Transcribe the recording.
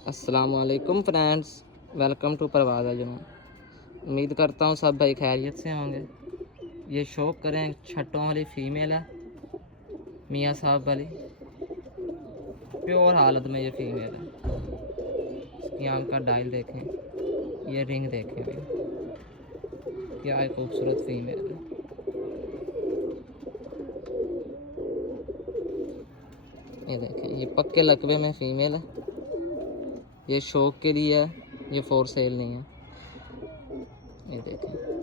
अस्सलाम वालेकुम friends, welcome to परवाज़ अजमा। उम्मीद करता हूँ सब भाई खैरियत से होंगे। ये शौक करें छटों वाली फ़ीमेल है, मियाँ साहब वाली प्योर हालत में ये फ़ीमेल है। इसकी आंख का डायल देखें, ये रिंग देखें भाई, क्या एक खूबसूरत फ़ीमेल है। ये देखें, ये पक्के लकवे में फ़ीमेल है। ये शौक के लिए है, ये फॉर सेल नहीं है। ये देखें।